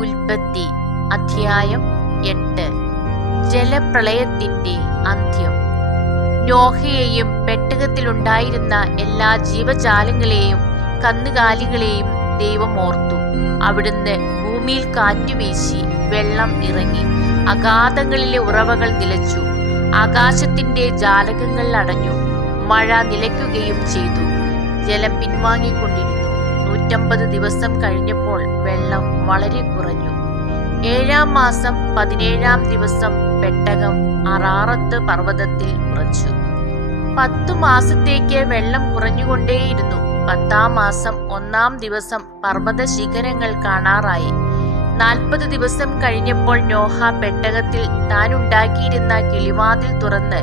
ഉൽപ്പത്തി അധ്യായം 8. ജലപ്രളയത്തിന്റെ അന്ത്യം. നോഹയെയും പെട്ടകത്തിലുണ്ടായിരുന്ന എല്ലാ ജീവജാലങ്ങളെയും കന്നുകാലികളെയും ദൈവം ഓർത്തു. അവിടുന്ന് ഭൂമിയിൽ കാറ്റുവീശി വെള്ളം ഇറങ്ങി, അഗാധങ്ങളിലെ ഉറവകൾ നിലച്ചു, ആകാശത്തിന്റെ ജാലകങ്ങൾ അടഞ്ഞു, മഴ നിലയ്ക്കുകയും ചെയ്തു. ജലം പിൻവാങ്ങിക്കൊണ്ടിരുന്നു. 150 ദിവസം കഴിഞ്ഞപ്പോൾ വെള്ളം വളരെ കുറഞ്ഞു. 7-ാം മാസം 17-ാം ദിവസം പെട്ടകം അറാറത്ത് പർവ്വതത്തിൽ ഉറച്ചു. 10 മാസത്തേക്ക് വെള്ളം കുറഞ്ഞുകൊണ്ടേയിരുന്നു. 10-ാം മാസം 1-ാം ദിവസം പർവ്വത ശിഖരങ്ങൾ കാണാറായി. 40 ദിവസം കഴിഞ്ഞപ്പോൾ നോഹ പെട്ടകത്തിൽ താൻ ഉണ്ടാക്കിയിരുന്ന കിളിവാതിൽ തുറന്ന്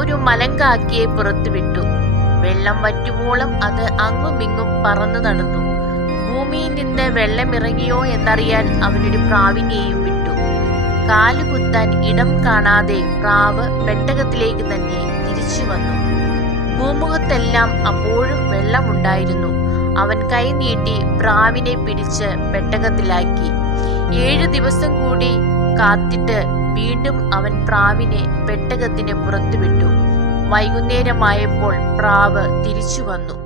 ഒരു മലങ്കാക്കിയെ പുറത്തുവിട്ടു. വെള്ളം വറ്റുവോളം അത് അങ്ങുമിങ്ങും പറന്നു നടന്നു. ഭൂമിയിൽ നിന്ന് വെള്ളമിറങ്ങിയോ എന്നറിയാൻ അവനൊരു പ്രാവിനെയും വിട്ടു. കാലുകുത്താൻ ഇടം കാണാതെ പ്രാവ് പെട്ടകത്തിലേക്ക് തന്നെ തിരിച്ചു വന്നു. ഭൂമുഖത്തെല്ലാം അപ്പോഴും വെള്ളമുണ്ടായിരുന്നു. അവൻ കൈ നീട്ടി പ്രാവിനെ പിടിച്ച് പെട്ടകത്തിലാക്കി. 7 ദിവസം കൂടി കാത്തിട്ട് വീണ്ടും അവൻ പ്രാവിനെ പെട്ടകത്തിന് പുറത്തുവിട്ടു. വൈകുന്നേരമായപ്പോൾ പ്രാവ് തിരിച്ചു വന്നു.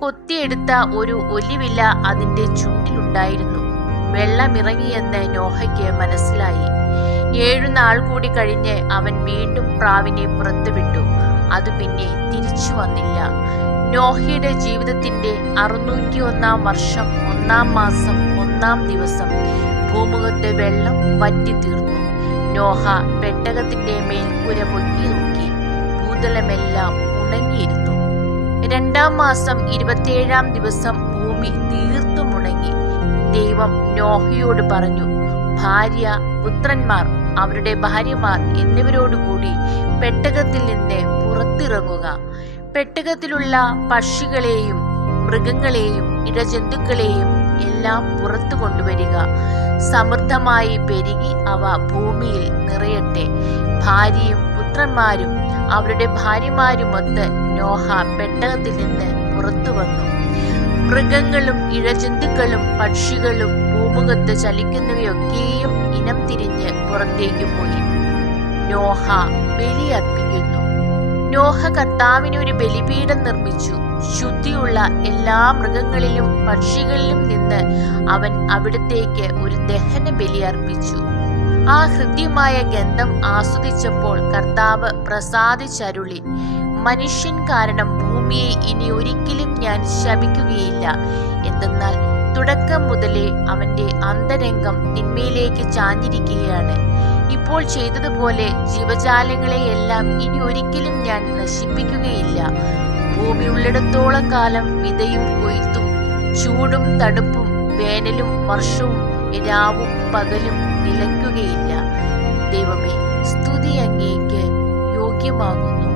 കൊത്തിയെടുത്ത ഒരു ഒലിവില അതിന്റെ ചുണ്ടിലുണ്ടായിരുന്നു. വെള്ളമിറങ്ങിയെന്ന് നോഹയ്ക്ക് മനസ്സിലായി. 7 നാൾ കൂടി കഴിഞ്ഞ് അവൻ വീണ്ടും പ്രാവിനെ പുറത്തുവിട്ടു. അത് പിന്നെ തിരിച്ചു വന്നില്ല. നോഹയുടെ ജീവിതത്തിന്റെ 601-ാം വർഷം 1-ാം മാസം 1-ാം ദിവസം ഭൂമുഖത്തെ വെള്ളം വറ്റിത്തീർന്നു. നോഹ പെട്ടകത്തിന്റെ മേൽക്കൂര പൊക്കി നോക്കി. ഭൂതലമെല്ലാം ഉണങ്ങിയിരുന്നു. 2-ാം മാസം 27-ാം ദിവസം ഭൂമി തീർത്തും ഉണങ്ങി. ദൈവം നോഹയോട് പറഞ്ഞു, ഭാര്യ, പുത്രന്മാർ, അവരുടെ ഭാര്യമാർ എന്നിവരോടുകൂടി പെട്ടകത്തിൽ നിന്ന് പുറത്തിറങ്ങുക. പെട്ടകത്തിലുള്ള പക്ഷികളെയും മൃഗങ്ങളെയും ഇഴജന്തുക്കളെയും എല്ലാം പുറത്തു കൊണ്ടുവരിക. സമൃദ്ധമായി പെരുകി അവ ഭൂമിയിൽ നിറയട്ടെ. ഭാര്യയും പുത്രന്മാരും അവരുടെ ഭാര്യമാരുമൊത്ത് നോഹ പെട്ടകത്തിൽ നിന്ന് പുറത്തു വന്നു. മൃഗങ്ങളും ഇഴജന്തുക്കളും പക്ഷികളും ഭൂമുഖത്ത് ചലിക്കുന്നവയൊക്കെയും ഇനം തിരിഞ്ഞ് പുറത്തേക്ക് പോയി. നോഹ ബലിയർപ്പിക്കുന്നു. നോഹ കർത്താവിന് ഒരു ബലിപീഠം നിർമ്മിച്ചു. ശുദ്ധിയുള്ള എല്ലാ മൃഗങ്ങളിലും പക്ഷികളിലും നിന്ന് അവൻ അവിടത്തേക്ക് ഒരു ദഹന ബലി അർപ്പിച്ചു. ആ ഹൃദ്യമായ ഗന്ധം ആസ്വദിച്ചപ്പോൾ കർത്താവ് പ്രസാദിച്ചരുളി, മനുഷ്യൻ കാരണം ഭൂമിയെ ഇനി ഒരിക്കലും ഞാൻ ശപിക്കുകയില്ല. എന്തെന്നാൽ തുടക്കം മുതലേ അവന്റെ അന്തരംഗം തിന്മയിലേക്ക് ചാഞ്ഞിരിക്കുകയാണ്. ഇപ്പോൾ ചെയ്തതുപോലെ ജീവജാലങ്ങളെയെല്ലാം ഇനി ഒരിക്കലും ഞാൻ നശിപ്പിക്കുകയില്ല. ഭൂമി ഉള്ളിടത്തോളം കാലം വിതയും കൊയ്ത്തും, ചൂടും തണുപ്പും, വേനലും വർഷവും, രാവും പകലും നിലയ്ക്കുകയില്ല. ദൈവമേ, സ്തുതി അങ്ങേക്ക് യോഗ്യമാകുന്നു.